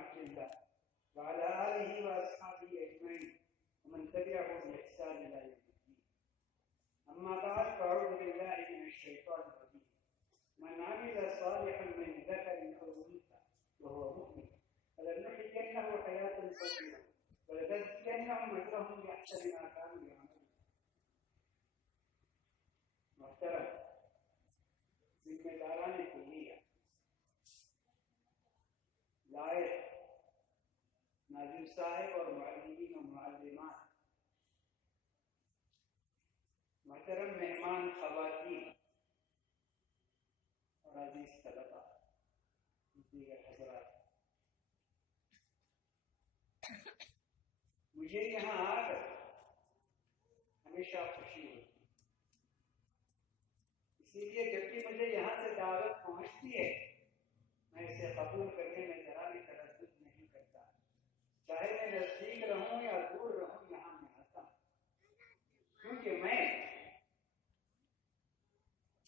عبد الله وعلى آله وأصحابه أجمعين ومن تبعهم بإحسان إلى يوم الدين. أما بعد فأعوذ بالله من الشيطان الرجيم. من عمل صالحا من ذكر أو أنثى وهو مؤمن فلنحيينه حياة طيبة ولنجزينهم أجرهم بأحسن ما كانوا يعملون. محترم ذمہ داران کلیہ لائق ناظم صاحب اور معلمین و معلمات، محترم مہمان خواتین اور عزیز طلباء، دیگر حضرات، مجھے یہاں آ کر ہمیشہ خوشی ہوتی ہے، اسی لیے جب بھی مجھے یہاں سے دعوت پہنچتی ہے میں اسے قبول کرنے میں ذرا بھی تردد نہیں کرتا، چاہے میں نزدیک رہوں یا دور رہوں، یہاں میں آتا ہوں، کیونکہ میں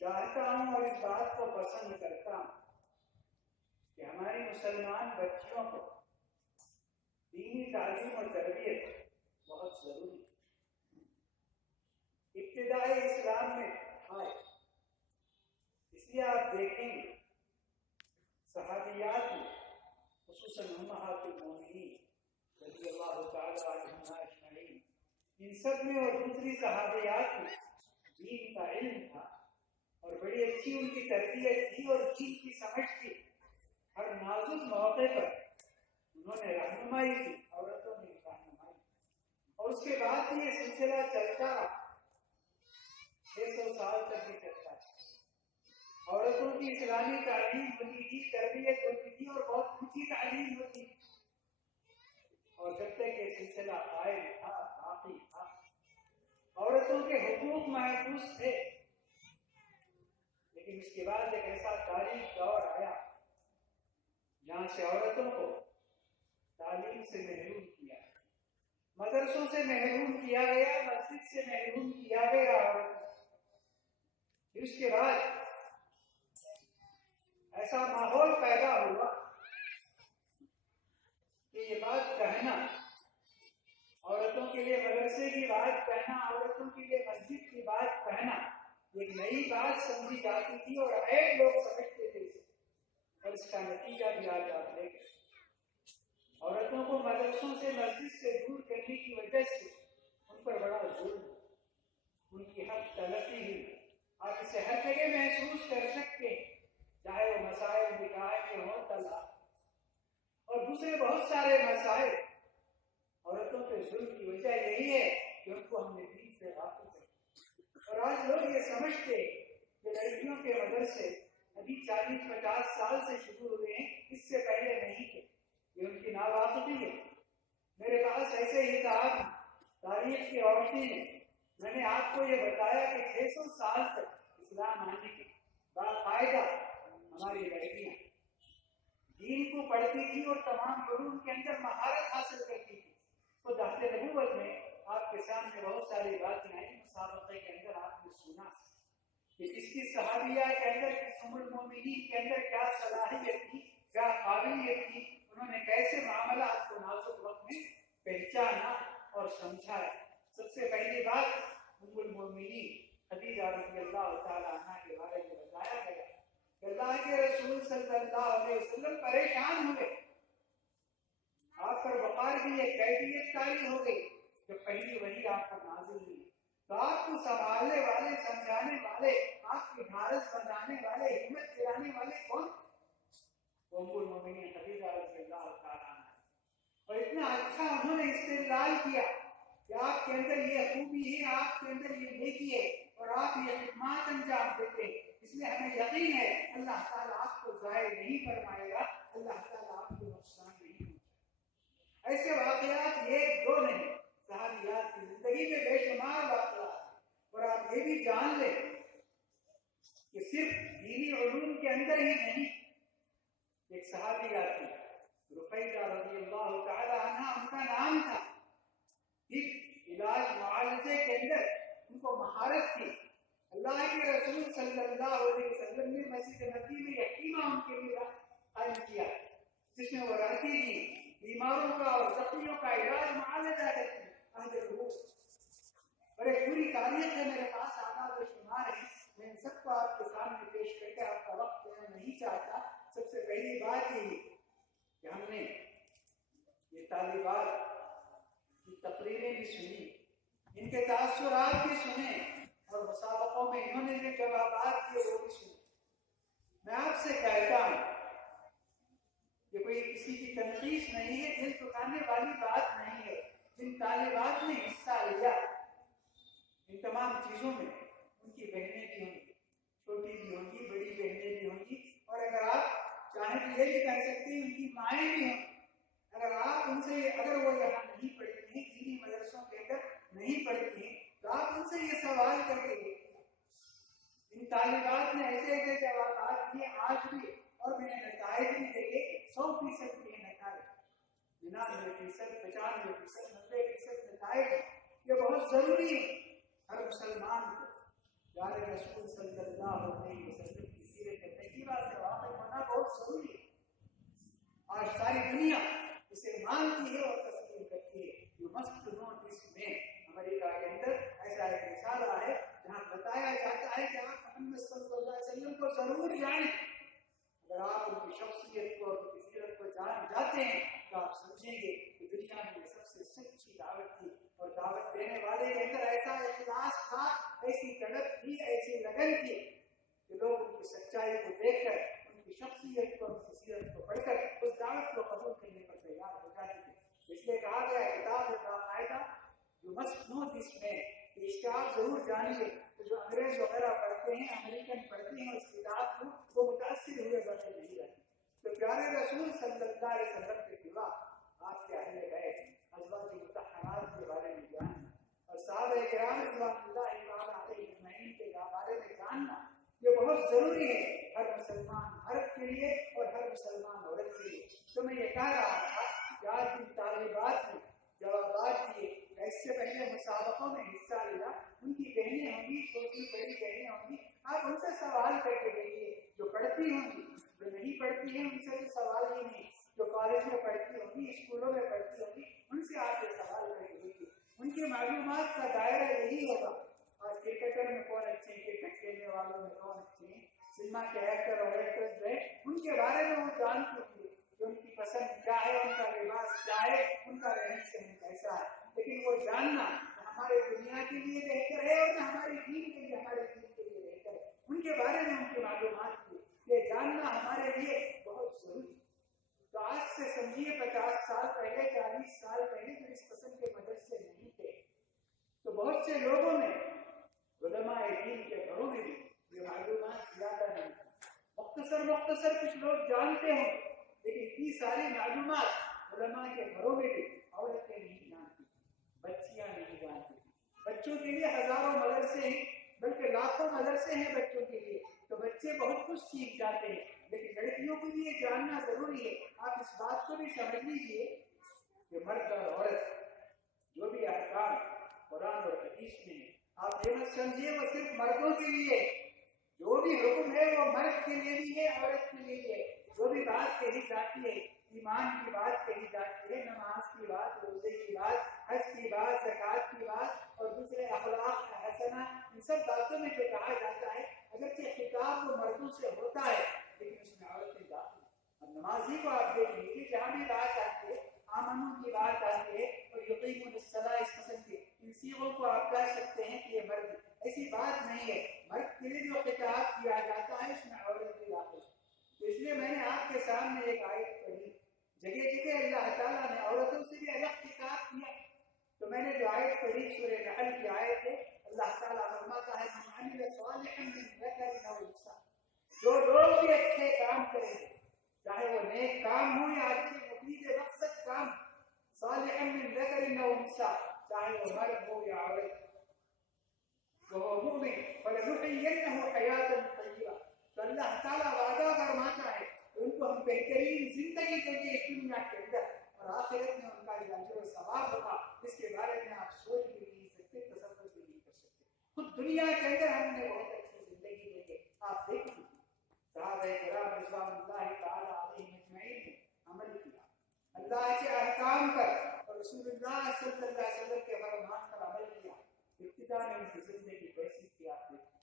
چاہتا ہوں اور اس بات کو پسند کرتا ہوں کہ ہماری مسلمان بچیوں کو دینی تعلیم اور تربیت بہت ضروری ہے۔ ابتدائی اسلام میں آئے، اس لیے آپ دیکھیں گے صحابیات میں خصوصاً امہات المومنین رضی اللہ تعالی عنہا اجمعین، ان سب میں اور دوسری صحابیات میں دین کا علم تھا اور بڑی اچھی ان کی تربیت تھی اور دین کی سمجھ تھی۔ ہر نازک موقع پر انہوں نے رہنمائی کی، عورتوں نے رہنمائی، اور اس کے بعد یہ سلسلہ چلتا 600 سال تک بھی چلتا ہے۔ عورتوں کی اسلامی تعلیم ہوتی تھی، تربیت ہوتی تھی اور بہت اونچی تعلیم ہوتی تھی، اور جب تک یہ سلسلہ قائم تھا، باقی تھا، عورتوں کے حقوق محفوظ تھے۔ لیکن اس کے بعد ایک ایسا تاریخ دور آیا جہاں سے عورتوں کو تعلیم سے محروم کیا، مدرسوں سے محروم کیا گیا، مسجد سے محروم کیا گیا، اور اس کے بعد ایسا ماحول پیدا ہوا کہ یہ بات کہنا، عورتوں کے لیے مدرسے کی بات کہنا، عورتوں کے لیے مسجد کی بات کہنا ایک نئی بات سمجھی جاتی تھی اور عیب لوگ سمجھتے تھے، اور اس کا نتیجہ بھی آج آپ دیکھیں، عورتوں کو مدرسوں سے مسجد سے دور کرنے کی وجہ سے ان پر بڑا ظلم، ان کی حق تلفی ہوئی۔ آپ اسے ہر جگہ محسوس کر سکتے ہیں، چاہے وہ مسائل نکاح کے ہوں، طلاق اور دوسرے بہت سارے مسائل۔ عورتوں کے ظلم کی وجہ یہی ہے کہ ان کو ہم نے دین سے غافل کر دیا، اور آج لوگ یہ سمجھتے کہ لڑکیوں کے مدرسے ابھی 40-50 سال سے شروع ہوئے ہیں، اس سے پہلے نہیں تھے، یہ ان کی ناواقفی ہے۔ میرے پاس ایسے ہی تاریخ کی روشنی میں میں نے آپ کو یہ بتایا کہ 600 سال تک اسلام آنے کے باقاعدہ ہماری لڑکیاں دین کو پڑھتی تھی اور تمام علوم کے اندر مہارت حاصل کرتی تھی۔ تو دعوت نبوت میں آپ کے سامنے بہت ساری باتیں آئی، مسابقے کے اندر آپ نے سنا کہ کس کی صحابیہ کے اندر، کس ام المومنین کے اندر کیا صلاحیت تھی، کیا قابلیت تھی، انہوں نے کیسے معاملات کو نازک وقت میں پہچانا اور سمجھا۔ سب سے پہلی بات ام المومنین خدیجہ رضی اللہ تعالی عنہ کے بارے میں بتایا گیا کہ اللہ کے رسول صلی اللہ علیہ وسلم پریشان ہوئے، آپ پر بخار کی ایک کیفیت طاری ہو گئی کہ پہلی وحی آپ پر نازل ہوئی، تو آپ کو سنبھالنے والے، سمجھانے والے، آپ کی ڈھارس بندانے والے، ہمت دلانے والے کون؟ ام المومنین خدیجہ رضی اللہ تعالی عنہ۔ اور اتنا اچھا انہوں نے استدلال کیا کہ آپ کے اندر یہ خوبی ہے، آپ کے اندر یہ نیکی ہے اور آپ یہ خدمات انجام دیتے ہیں، اس لیے ہمیں یقین ہے اللہ تعالیٰ آپ کو ضائع نہیں فرمائے گا، اللہ تعالیٰ آپ کو نقصان نہیں پہنچائے گا۔ ایسے واقعات ایک دو نہیں، صحابیات کی زندگی میں بے شمار واقعات ہیں، اور آپ یہ بھی جان لیں کہ صرف دینی علوم کے اندر ہی نہیں، ایک صحابی آتی رفیدہ رضی اللہ تعالی عنہ ان کا نام تھا، ایک علاج معالجے کے اندر ان کو مہارت تھی۔ اللہ کے رسول صلی اللہ علیہ وسلم نے مسجد نبی میں یتیمہ ان کے لیے قائم کیا، جس جس میں وہ رہتی تھی، بیماروں کا اور زخمیوں کا علاج معالجہ کرتی اور ایک پوری تاریخ ہے میرے پاس، آداب و شمار ہے، میں ان سب کو آپ کے سامنے پیش کر کے آپ کا وقت دینا نہیں چاہتا۔ سب سے پہلی بات یہی کہ ہم نے یہ طالبات کی تقریریں بھی سنی، ان کے تاثرات بھی سنے، اور مسابقوں میں انہوں نے جو جوابات دیے وہ بھی سنے۔ میں آپ سے کہتا ہوں یہ کوئی کسی کی تنقید نہیں ہے، دل دکھانے والی بات نہیں ہے۔ جن طالبات نے حصہ لیا ان تمام چیزوں میں، ان کی بہنیں بھی ہوں گی، چھوٹی بھی ہوں گی، بڑی بہنیں بھی ہوں گی، اور اگر آپ چاہیں تو یہ بھی کہہ سکتے ہیں ان کی مائیں بھی ہوں گی۔ اگر آپ ان سے اگر وہ یہاں نہیں پڑھتی ہیں، دینی مدرسوں کے اندر نہیں پڑھتی ہیں، تو آپ ان سے یہ سوال کر کے دیکھیں۔ ان طالبات نے ایسے ایسے جوابات دیے آج بھی، اور میں نے نتائج بھی دیکھے، 100% کے نتائج، 99%، 95%، 90% نتائج۔ یہ بہت ضروری ہے ہر مسلمان کو پیارے رسول صلی اللہ علیہ وسلم کی سیرت طیبہ سے واقف ہونا بہت ضروری ہے۔ آج ساری دنیا اسے مانتی ہے اور تسلیم کرتی ہے۔ یو مسٹ نو دس مین۔ امریکہ کے اندر ایسا ایک رسالہ ہے جہاں بتایا جاتا ہے کہ آپ محمد صلی اللہ علیہ وسلم کو ضرور جانیں۔ اگر آپ ان کی شخصیت کو اور ان کی سیرت کو جان جاتے ہیں تو آپ سمجھیں گے کہ دنیا میں سب سے سچی دعوت تھی، اور دعوت دینے والے کے اندر ایسا اخلاص تھا، ایسی تڑپ تھی، ایسی لگن تھی کہ لوگ ان کی سچائی کو دیکھ کر، ان کی شخصیت کو، ان کی سیرت کو پڑھ کر اس دعوت کو قبول کرنے پر تیار ہو جاتے تھے۔ اس لیے کہا گیا کتاب باقاعدہ یو مسٹ نو دس مین، کہ اس کا آپ ضرور جانیے۔ تو جو انگریز وغیرہ پڑھتے ہیں، امریکن پڑھتے ہیں اس کتاب کو، وہ متاثر ہوئے بغیر نہیں رہتے۔ تو پیارے رسول صلی اللہ علیہ وسلم کے سوا آپ کے اہل بیت، ازواج مطہرات کے بارے میں جاننا، اور صحابہ کرام رضوان اللہ تعالی علیہ اجمعین کے بارے میں جاننا، یہ بہت ضروری ہے ہر مسلمان مرد کے لیے اور ہر مسلمان عورت کے لیے۔ تو میں یہ کہہ رہا تھا کہ آج ان طالبات نے جوابات دیے، اس سے پہلے مسابقوں میں حصہ لیا، ان کی بہنیں ہوں گی، چھوٹی بڑی بہنیں ہوں گی، آپ ان سے سوال کر کے دیکھیے، جو پڑھتی ہوں گی، جو نہیں پڑھتی ہیں ان سے تو سوال ہی نہیں، جو کالج میں پڑھتی ہوں گی، اسکولوں میں پڑھتی ہوں گی، ان سے آپ یہ سوال کر کے دیکھیے، ان کی معلومات کا دائرہ یہی ہوگا۔ آج کرکٹر میں کون اچھے ہیں، کرکٹ کھیلنے والوں میں کون اچھے ہیں، سنیما کے ایکٹر اور ایکٹریس جو ہے ان کے بارے میں وہ جانتے ہوں گے کہ ان کی پسند کیا ہے، ان کا لباس کیا ہے، ان کا رہن سہن کیسا ہے۔ لیکن وہ جاننا ہمارے دنیا کے لیے بہتر ہے اور ہمارے دین کے لیے، ہمارے دین کے لیے بہتر ہے، ان کے بارے میں ان کی معلومات کی یہ جاننا ہمارے لیے بہت ضروری ہے۔ تو آج سے سمجھیے 50 سال پہلے، 40 سال پہلے جو اس قسم کے مدرسے نہیں تھے، تو بہت سے لوگوں نے علماء دین کے گھروں میں بھی یہ معلومات زیادہ نہیں تھی، مختصر کچھ لوگ جانتے ہیں، لیکن اتنی ساری معلومات علماء کے گھروں میں بھی عورتیں نہیں جانتی، بچیاں نہیں جانتی۔ بچوں کے لیے ہزاروں مدرسے ہیں، بلکہ لاکھوں مدرسے ہیں بچوں کے لیے، تو بچے بہت کچھ سیکھ جاتے ہیں، لیکن لڑکیوں کو بھی یہ جاننا ضروری ہے۔ آپ اس بات کو بھی سمجھ لیجیے کہ مرد اور عورت جو بھی احکام قرآن اور حدیث میں آپ یہ مت سمجھیے وہ صرف مردوں کے لیے، جو بھی حکم ہے وہ مرد کے لیے بھی ہے، عورت کے لیے بھی ہے۔ جو بھی بات کہی جاتی ہے، ایمان کی بات کہی جاتی ہے، نماز کی بات، روزے کی بات، حج کی بات، زکوٰۃ کی بات اور دوسرے اخلاق حسنہ، ان سب باتوں میں جو کہا جاتا ہے، اگرچہ خطاب وہ مردوں سے ہوتا ہے لیکن اس میں عورتیں داخل ہیں۔ اب نمازی کو آپ دیکھ لیجیے، جہاں بھی بات آتی ہے، آمنو کی بات آتی ہے اور یقیمون الصلاۃ، اس قسم کے ان سیغوں کو آپ کہہ سکتے ہیں کہ یہ مرد، ایسی بات نہیں ہے۔ مرد کے لیے جو خطاب کیا جاتا ہے اس میں عورت بھی داخل ہے۔ تو اس لیے میں نے آپ کے سامنے ایک آیت پڑھی، جگہ جگہ اللہ تعالیٰ نے عورتوں سے بھی الگ خطاب کیا، تو میں نے جو آیت پڑھی سورہ نحل کی آیت ہے، اللہ تعالیٰ فرماتا ہے من عمل صالحا من ذکر او انثی، جو لوگ بھی اچھے کام کریں گے، چاہے وہ نیک کام ہو یا اچھے مفید مقصد کام، صالحا من ذکر او انثی، چاہے وہ مرد ہو یا عورت، وهو مؤمن فلنحيينه حياة طيبة، تو اللہ تعالیٰ وعدہ فرماتا ہے ان کو ہم بہترین زندگی دیں گے اس دنیا کے اندر، اور آخرت میں ان کا اجر و ثواب ہوگا، اس کے بارے میں آپ سوچ بھی نہیں سکتے، تصور بھی نہیں کر سکتے۔ خود دنیا کے اندر ہم نے بہت اچھی زندگی دیں گے، آپ دیکھ لیجیے صحابہ کرام رضوان اللہ تعالی علیہم اجمعین نے عمل کی، اللہ کے احکام پر اور رسول اللہ صلی اللہ علیہ وسلم کے فرمان پر عمل کیا. ابتدا میں ان کی زندگی کیسی تھی آپ دیکھیں.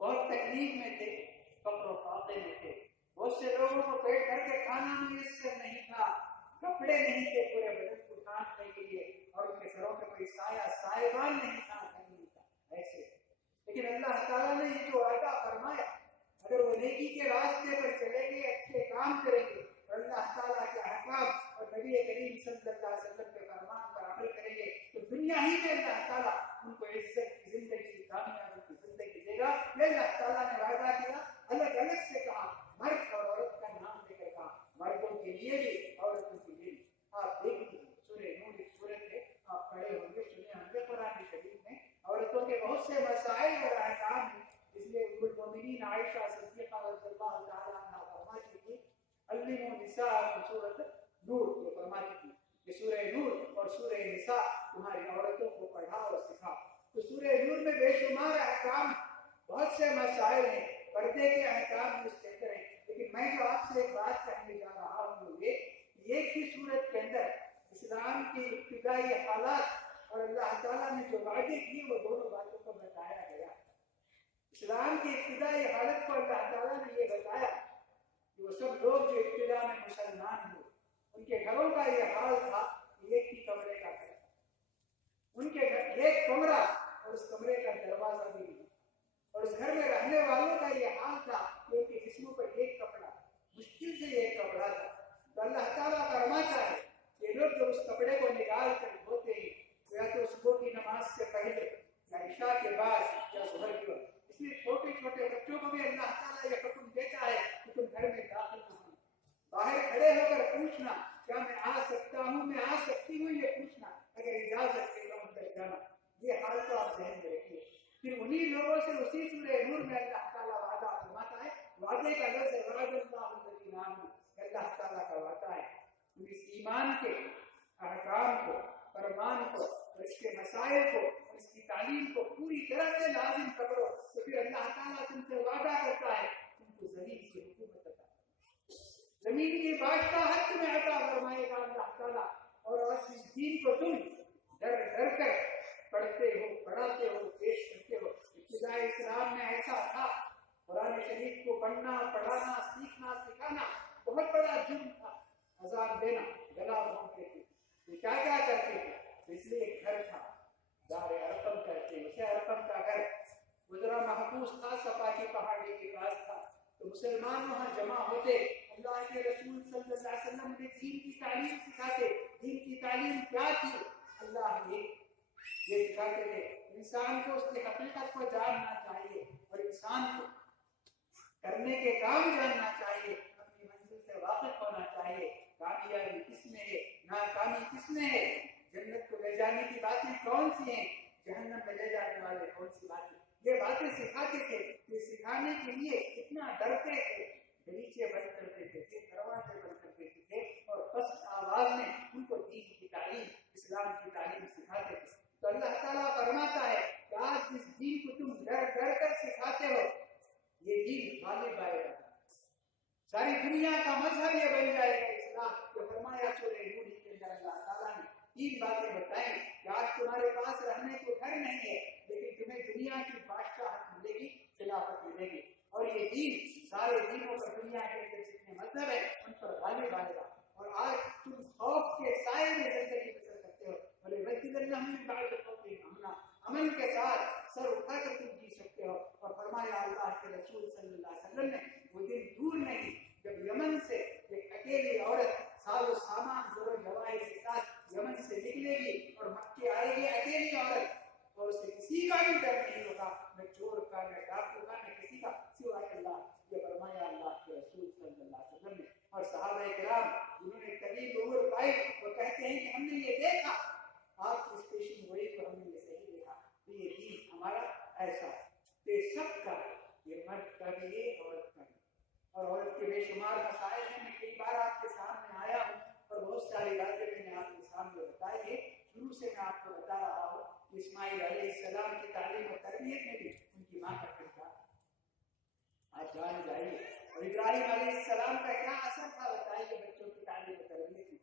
بہت تکلیف میں تھے, فقر و فاقے میں تھے. بہت سے لوگوں کو پیٹ بھر کے کھانا میسر نہیں تھا, کپڑے نہیں تھے پورے بدن کو ڈھانپنے کے لیے, اور ان کے سروں پہ کوئی سایہ سائبان نہیں تھا, نہیں تھا ایسے. لیکن اللہ تعالیٰ نے یہ جو وعدہ فرمایا, اگر وہ نیکی کے راستے پر چلیں گے, اچھے کام کریں گے, اور اللہ تعالیٰ کے احکام اور نبی کریم صلی اللہ علیہ وسلم کے فرمان پر عمل کریں گے, تو دنیا ہی میں اللہ تعالیٰ ان کو عزت کی زندگی, کامیابی کی زندگی دے گا. یہ اللہ تعالیٰ نے وعدہ کیا, الگ الگ سے کہا, مرد اور عورت کا نام لے کر کہا, مردوں کے لیے بھی عورتوں کے لیے بھی. آپ دیکھیں سورہ نور ایک سورت ہے, آپ پڑھے ہوں گے, سنے ہوں گے قرآن شریف میں عورتوں کے بہت سے مسائل اور احکام ہیں. اس لیے ام المؤمنین عائشہ صدیقہ رضی اللہ تعالیٰ عنہا فرماتی تھی, علموا النساء سورۃ نور, یہ فرماتی تھی کہ سورہ نور اور سورہ نساء تمہاری عورتوں کو پڑھا اور سکھا. تو سورہ نور میں بے شمار احکام, بہت سے مسائل ہیں, پردے کے احکام اس کے اندر ہیں. لیکن میں جو آپ سے ایک بات کہنے جا رہا ہوں, یہ ایک ہی سورت کے اندر اسلام کی ابتدائی حالات اور اللہ تعالیٰ نے جو وعدے کیے وہ دونوں باتوں کو بتایا گیا. اسلام کی ابتدائی حالت کو اللہ تعالیٰ نے یہ بتایا کہ وہ سب لوگ جو ابتدا میں مسلمان ہوئے, ان کے گھروں کا یہ حال تھا کہ ایک ہی کمرے کا گھر, ان کے گھر ایک کمرہ اور اس کمرے کا دروازہ بھی نہیں, اور اس گھر میں رہنے والوں کا یہ حال تھا کہ ان کے جسموں پر ایک کپڑا, مشکل سے ایک کپڑا تھا. تو اللہ تعالیٰ فرماتا ہے کہ لوگ جو اس کپڑے کو نکال کر دھوتے ہیں, یا تو صبح کی نماز سے پہلے یا عشاء کے بعد یا ظہر کے وقت. اس لیے چھوٹے چھوٹے بچوں کو بھی اللہ تعالیٰ یہ حکم دیتا ہے کہ تم گھر میں داخل نہ ہو, باہر کھڑے ہو کر پوچھنا کیا میں آ سکتا ہوں, میں آ سکتی ہوں, یہ پوچھنا, اگر اجازت ہے تو اندر جانا. یہ حال تو آپ ذہن میں رکھیے. پھر انہی لوگوں سے اسی سورہ نور میں اللہ تعالیٰ وعدہ فرماتا ہے, وعدے کا لفظ ہے وعد اللہ الذین آمنوا, اللہ تعالیٰ کا وعدہ ہے. اس ایمان کے احکام کو, فرمان کو, اور اس کے مسائل کو, اور اس کی تعلیم کو پوری طرح سے لازم پکڑو, تو پھر اللہ تعالیٰ تم سے وعدہ کرتا ہے تم کو زمین کی حکومت عطا, زمین کی بادشاہت تمہیں عطا فرمائے گا اللہ تعالیٰ. اور اس دین کو تم ڈر ڈر کر پڑھتے ہو, پڑھاتے ہو, پیش کرتے ہو. ابتدائی اسلام میں ایسا تھا, قرآن شریف کو پڑھنا, پڑھانا, سیکھنا, سکھانا بہت بڑا جرم تھا. اذان دینا, گلا بھونتے تھے, یہ کیا کیا کرتے تھے. اس لیے ایک گھر تھا, دار ارقم کہتے ہیں اسے, ارقم کا گھر گزرا محفوظ تھا, صفا کی پہاڑی کے پاس تھا. تو مسلمان وہاں جمع ہوتے, اللہ کے رسول صلی اللہ علیہ وسلم نے دین کی تعلیم سکھاتے. دین کی تعلیم کیا تھی, اللہ نے یہ سکھاتے تھے انسان کو اس کی حقیقت کو جاننا چاہیے, اور انسان کو کرنے کے کام جاننا چاہیے, اپنی منزل سے واقف ہونا چاہیے. کامیابی کس میں ہے, ناکامی کس میں ہے, جنت کو لے جانے کی باتیں کون سی ہیں, جہنم میں لے جانے والے کون سی باتیں. یہ باتیں سکھاتے تھے. یہ سکھانے کے لیے اتنا ڈرتے تھے, دریچے بند کر دیتے تھے, دروازے بند کر دیتے تھے, اور پست آواز میں ان کو دین کی تعلیم, اسلام کی تعلیم سکھاتے تھے. تو اللہ تعالیٰ فرماتا ہے کہ آج جس دین کو تم ڈر ڈر کر سکھاتے ہو, یہ دین غالب آئے گا, ساری دنیا کا مذہب یہ بن جائے گا اسلام. جو فرمایا سورہ نور کے اندر اللہ تعالیٰ نے تین باتیں بتائیں کہ آج تمہارے پاس رہنے کو گھر نہیں ہے, لیکن تمہیں دنیا کی بادشاہت ملے گی, خلافت ملے گی, اور یہ دین سارے دینوں پر, دنیا کے جتنے مذہب ہیں ان پر غالب آئے گا. اور آج تم خوف کے سائے میں زندگی بسر کرتے ہو, امن کے ساتھ سر اٹھا کر تم جی سکتے ہو. اور فرمایا اللہ کے رسول صلی اللہ علیہ وسلم نے, وہ دن دور نہیں جب یمن سے ایک اکیلی عورت ساز و سامان زور و جواہر کے ساتھ یمن سے نکلے گی اور مکے آئے گی اکیلی عورت, اور اسے کسی کا بھی ڈر نہیں ہوگا, نہ چور کا, نہ ڈاکو کا, نہ کسی کا, سوائے اللہ. یہ فرمایا اللہ کے رسول صلی اللہ علیہ وسلم نے. اور صحابہ کرام جنہوں نے طویل عمر پائی, وہ کہتے ہیں کہ ہم نے یہ دیکھا, آپ کی اس پیشن گوئی کو ہم نے یہ صحیح دیکھا, یہ دین ہمارا ایسا بے سب کا, یہ مرد کا بھی ہے, عورت کا بھی. اور عورت کے بے شمار مسائل ہیں, میں کئی بار آپ کے سامنے آیا ہوں, اور بہت ساری باتیں میں نے آپ کے سامنے بتائی ہے. شروع سے میں آپ کو بتا رہا ہوں کہ اسماعیل علیہ السلام کی تعلیم اور تربیت میں بھی ان کی ماں کا کردار آپ جان جائیے, اور ابراہیم علیہ السلام کا کیا اثر تھا بتائیے بچوں کی تعلیم اور تربیت میں.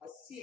80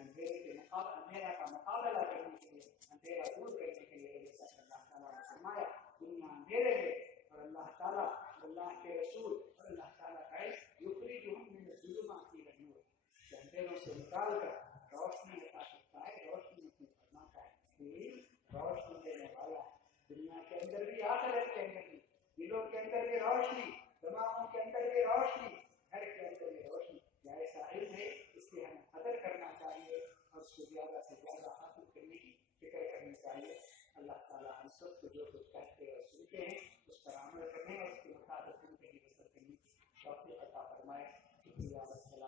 اندھیرے کے اندھیرا کا مقابلہ کرنے کے لیے، اندھیرا دور کرنے کے لیے جیسا کہ اللہ تعالیٰ نے فرمایا دنیا اندھیرے میں، اور اللہ تعالیٰ اللہ کے رسول اور اللہ تعالیٰ کا یخرجہم من الظلمات الی النور، کہ اندھیروں سے نکال کر روشنی عطا کرتا ہے، روشنی اپنے فرماتا ہے، دین روشنی دینے والا ہے، دنیا کے اندر بھی آخرت کے اندر بھی، دلوں کے اندر بھی روشنی، دماغوں کے اندر بھی روشنی، گھر کے اندر بھی روشنی، یہ ایسا علم ہے، اس لیے ہمیں قدر کرنا چاہیے اور اس کو زیادہ سے زیادہ حاصل کرنے کی فکر کرنی چاہیے۔ اللہ تعالیٰ ہم سب کو جو کچھ کہتے اور سنتے ہیں اس پر عمل کرنے اور اس کے مطابق زندگی بسر کرنے کی توفیق عطا فرمائے۔ شکریہ۔